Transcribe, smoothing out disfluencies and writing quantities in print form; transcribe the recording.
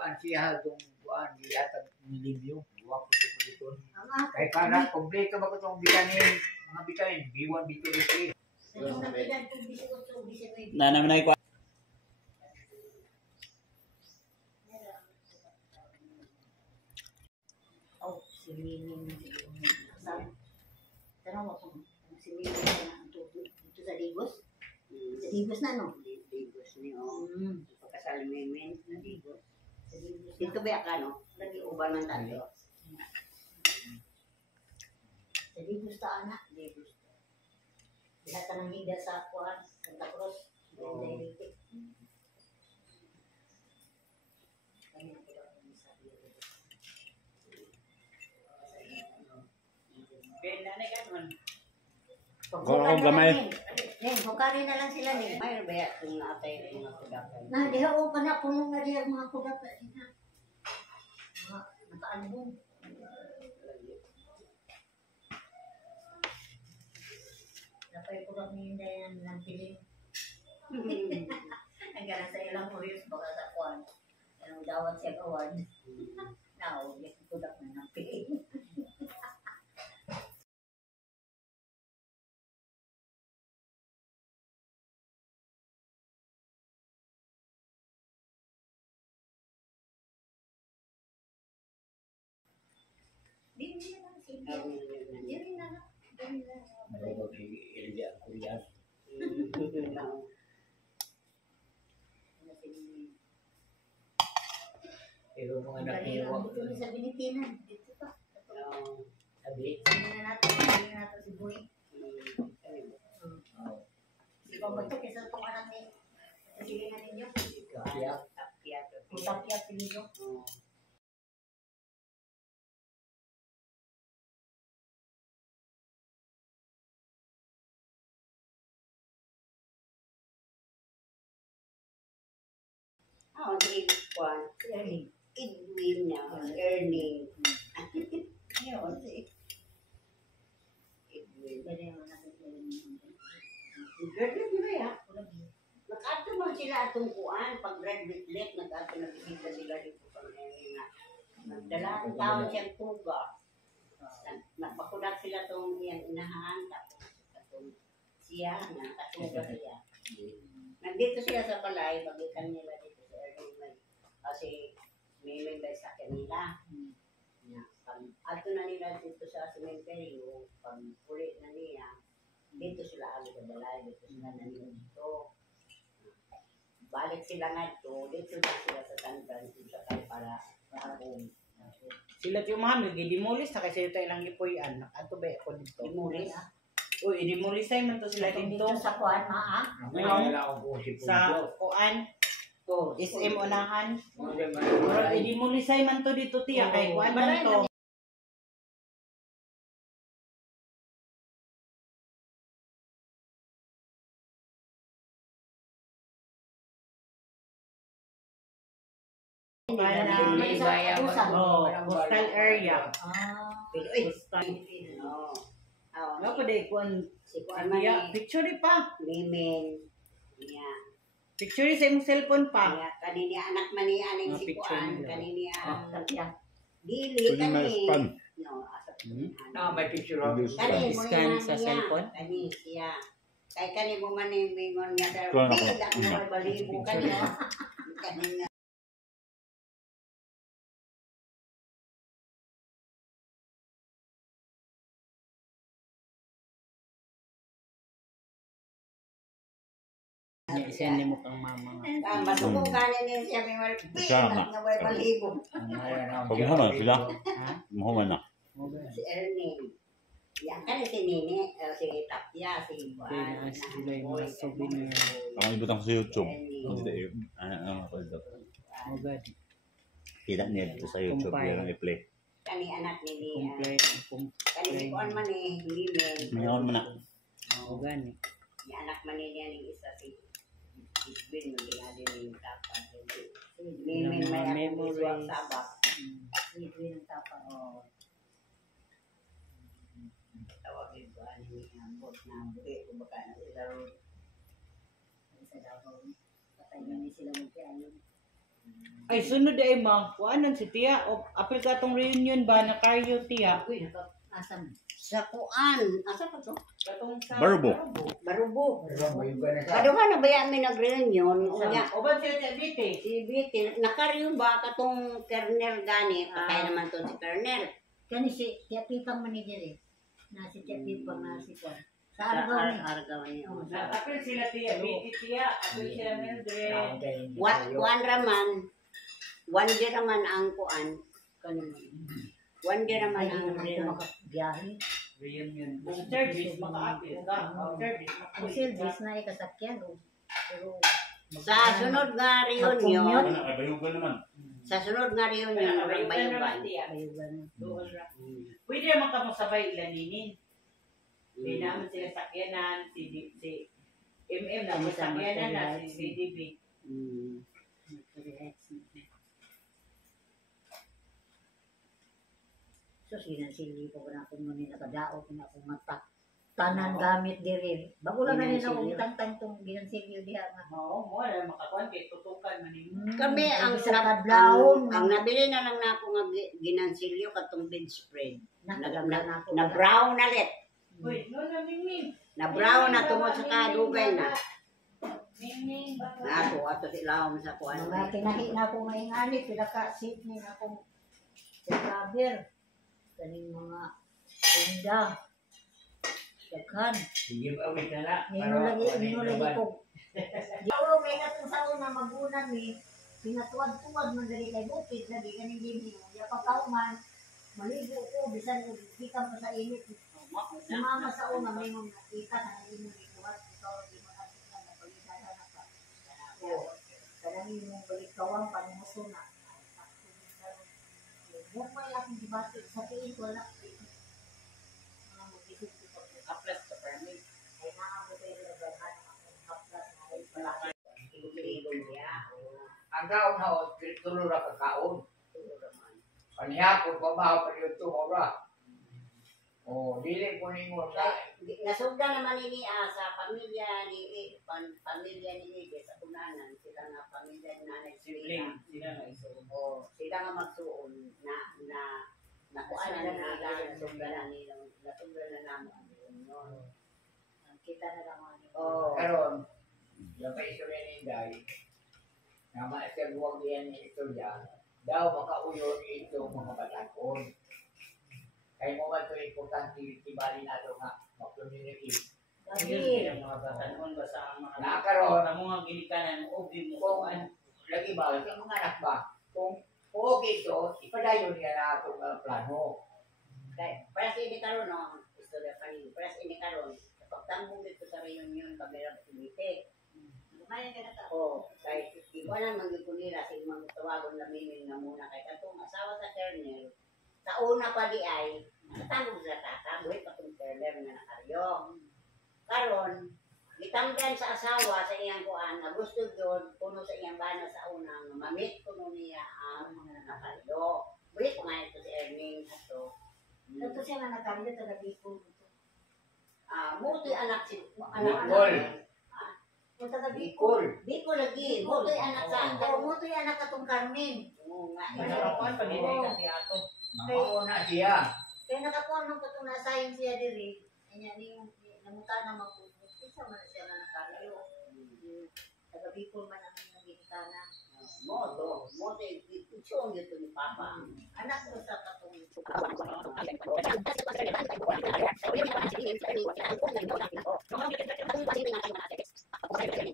Paan siya itong buwan, di yata nilibyo. Buwan ko ito dito. Kaya para kompleto ba ko itong vitamin, mga vitamin, B1, B2, B3. Na naman ay si Miming tanong mo kung si Miming na dito sa Digos? Sa Digos na, no? Digos niyo. Pagkasal Miming na Digos. Dito ba ka, no? Nag-iuban ng tayo. Sa Digos ta, anak. Digos. Lahat ka nang higda sa Kuan, Santa Cruz. Dahil Kung gamay. Hukarin na lang sila ni. Mayroon ba yung naatay yung mga kudakan? Na, diha o pa na, puno na diha mga kudat. Mga naka-album. Napay kudat ni Inday ng piling. Hanggang sa ilang kurios, baka sa Kuan. Anong dawat siya award. Now, may kudat na ng piling. Dili na lang sige. Dili na lang. Ano ba ilibya ako yan? Pero mga anak niyo, Dito na sa Binitinan. Dito pa. sabi, Sabihin na natin si Boy. Si Pambato, kesa itong anak ni Silingan ninyo. kaya, Utap-yap ninyo. Si Juan. Earning. Edwin na. Earning. Ngayon, si Edwin. Pwede naman natin earning. Graduate di ba ya? Nag-ato man sila atong kuan. Pag graduate late, nag-ato nag-ibig sila dito. Nagdala ang taon siyang tuga. Napakulat sila itong iyang inahan. Tapos atong siya, nakatuga siya. Nandito sila sa balay, bagitan nila dito sa early May. Kasi may members sa kanila. Ato na nila dito sa cemetery, pag uli na niya, dito sila agad sa balay, dito sila nandito dito. Balik sila nga dito na sila sa San Francisco para home. Sila yung mga nag-demolis na kasi ito ilang ipuyan. Ato ba ako dito? Demolis? Uy, i-demolis tayo man to sila dito. Sa Kuan, maa. ngayon wala akong si Sa Pundo. kuan, SM unahan. Mga Pero i-demolis tayo man to dito tiya. Kay kuan man to. Coastal area. Coastal. Ano pa day kuan? Si Kuan man Iya, picture pa. Limen. Niya. Picture sa imong cellphone pa. Kaya kanini anak man ni aning Mga si picture Kuan. nila. Kanini Tapya. dili Pwede kani. ma-scan. No, asa. may picture ako. Kani mo Scan yan sa niya. cellphone? Kani siya. Kay kani mo man yung mingon nga sa Kuan ako. bila ko balibo kani. Kani nga. Isa ni mo kang mama. Masukong kanin niya siya may wal. Sama. Nga way balibo. Pagmuhuman sila. Pagmuhuman na. Si Ernie. Yan kan si Nini, si Tapia, si Juan. Sila yung mga souvenir. Ako ibutang ko sa YouTube. Ano ako ito. Magad. Kita niya dito sa YouTube. Yan ang i-play. Kani anak ni ni. Kani si Complete. Juan man ni Limen. Mayroon mo na. Magad. Ni anak man ni niya ning isa si Edwin mo ginadi ning tapad. Limen may ako Memories. isuwag sabak. Edwin ang tapa. Tawag din ko ani ni ambot na buhi ko baka na sila ron. Sa Davao. Patay na sila magkaayon. Ay, sunod ay ma. Kuanan si Tia. O, apil ka tong reunion ba na kayo, Tia? Uy, asam. Sa kuan, asa pa to? Katong sa Barubo. Barubo. Pero may iba na sa. Kaduha na ba yan may nag-reunion? Unya, O ba siya Tia Biti? si Biti, nakaryo ba katong kernel gani? Patay naman to si kernel. Kani si Tia Pipang manager eh. Na si Tia Pipang na si Kwan. Sa Sa Argao ni. Argao niya. Apil sila Tia Biti, Tia. Apil sila Mildred. One raman, one day raman ang kuan. One day raman Ay, ang hindi reunion. makabyahe. Reunion. Kung service, maka-apil ka. Kung service, Kung maka-apil silbis ka. na ikasakyan. Pero Sa sunod nga reunion, Ay, bayugan naman. sa sunod nga reunion, walang bayuban. bayugan. Doon ra. Pwede naman ka mo sabay ilaninin. Hindi naman sila sakyanan, si MM na mo sakyanan na si CDB. Mm. So, sinasili po ko na kung muna nakadaot na akong mata. Tanan gamit diri. Bago lang na rin ako Ginansilyo. itang-tang itong ginansilyo diha nga. Oo, wala makakuan kay tutukan man ni. Kami ang Sa ang, kadlawon. ang nabili na lang na ako nga ginansilyo katong bedspread. Nakagabla na ako. Na brown na let. Uy, no na mingming. Na brown na tungod sa kadugay na. Mingming. Ako ato silawom sa kuan. Mga tinahi na ako maingani. Pinaka seat ni na akong sa cover. Kaning mga tunda. Daghan. Sige ba, wait na lang. Nino lagi ko. Oo, may katong sa una magunan ni. Pinatuwad-tuwad man dali kay bukid. Lagi kaning gini. Ya pagkauman. Maligo ko. Bisan ko. Gikan pa sa init. Si mama sa una may mga nakita na hindi mo ikuhat. Ikaw hindi mo nakita na pagkita na pa. Oo. Kanang yung balik kawang panuso na. Huwag may akong dibati. Sa tiin ko lang. Mga mag-isip ko. Aplas ka permit. Ay naabot tayo na bahan. Ang haplas na ay palaki. Ang gaon na o, tulo ra kakaon. Panihapon, pabaho pa rin ito, mura. O, dili ko ni mo sa... Nasugda naman ini sa pamilya ni pamilya ni sa kunanan sila nga pamilya ni nanay Sibling. sila. Sila nga iso. Sila nga magsuon na kuan na nila nasugda na nila nasugda na namo ang reunion. Ang kita na lang ano. Oh. Karon, yung pa istorya ni Inday, na siya buwag yan ni istorya, daw makauyo ito mga batakon. Kaya mo ba ito importante tibali na ito nga, mag-communicate. Dali. Yung mga batanon ba sa mga Nakakaroon. Ang mga ginikanan, obi mo. Kung lagi ba, sa mga anak ba, kung okay ito, ipadayon niya na itong plano. Kay para sa ini karon no, istorya pa ni para sa ini karon pagtambong dito sa reunion pagdala sa committee. Lumayan ka na ka. Kay di ko na magkukunira sa imong tawagon lamin na muna kay katong asawa sa Kernel. Sa una pa di ay natangog sa tata, buhay pa tong Kernel nga nakaryo. Karon gitanggan sa asawa sa iyang kuan nga gusto gyud puno sa iyang bana sa una nga mamit kuno niya ang mga nakaryo. Buhay pa nga ito si Erning ato. Ito siya nga nakaryo taga Bicol. Muti anak si Bicol. Kung taga Bicol. Bicol lagi, muti anak sa Oo, mo to yan nakatong Carmen. Oo nga. Nakakuan pa nila kasi ato. Mamauna siya. Kaya nakakuha nung katong na-assign siya diri. Kanya ni namuta na magpuput. Isa man siya nga nakaryo. Taga Bicol man ang mga gitana. Muti, itsong dito ni Papa. Anak ko sa katong Thank you.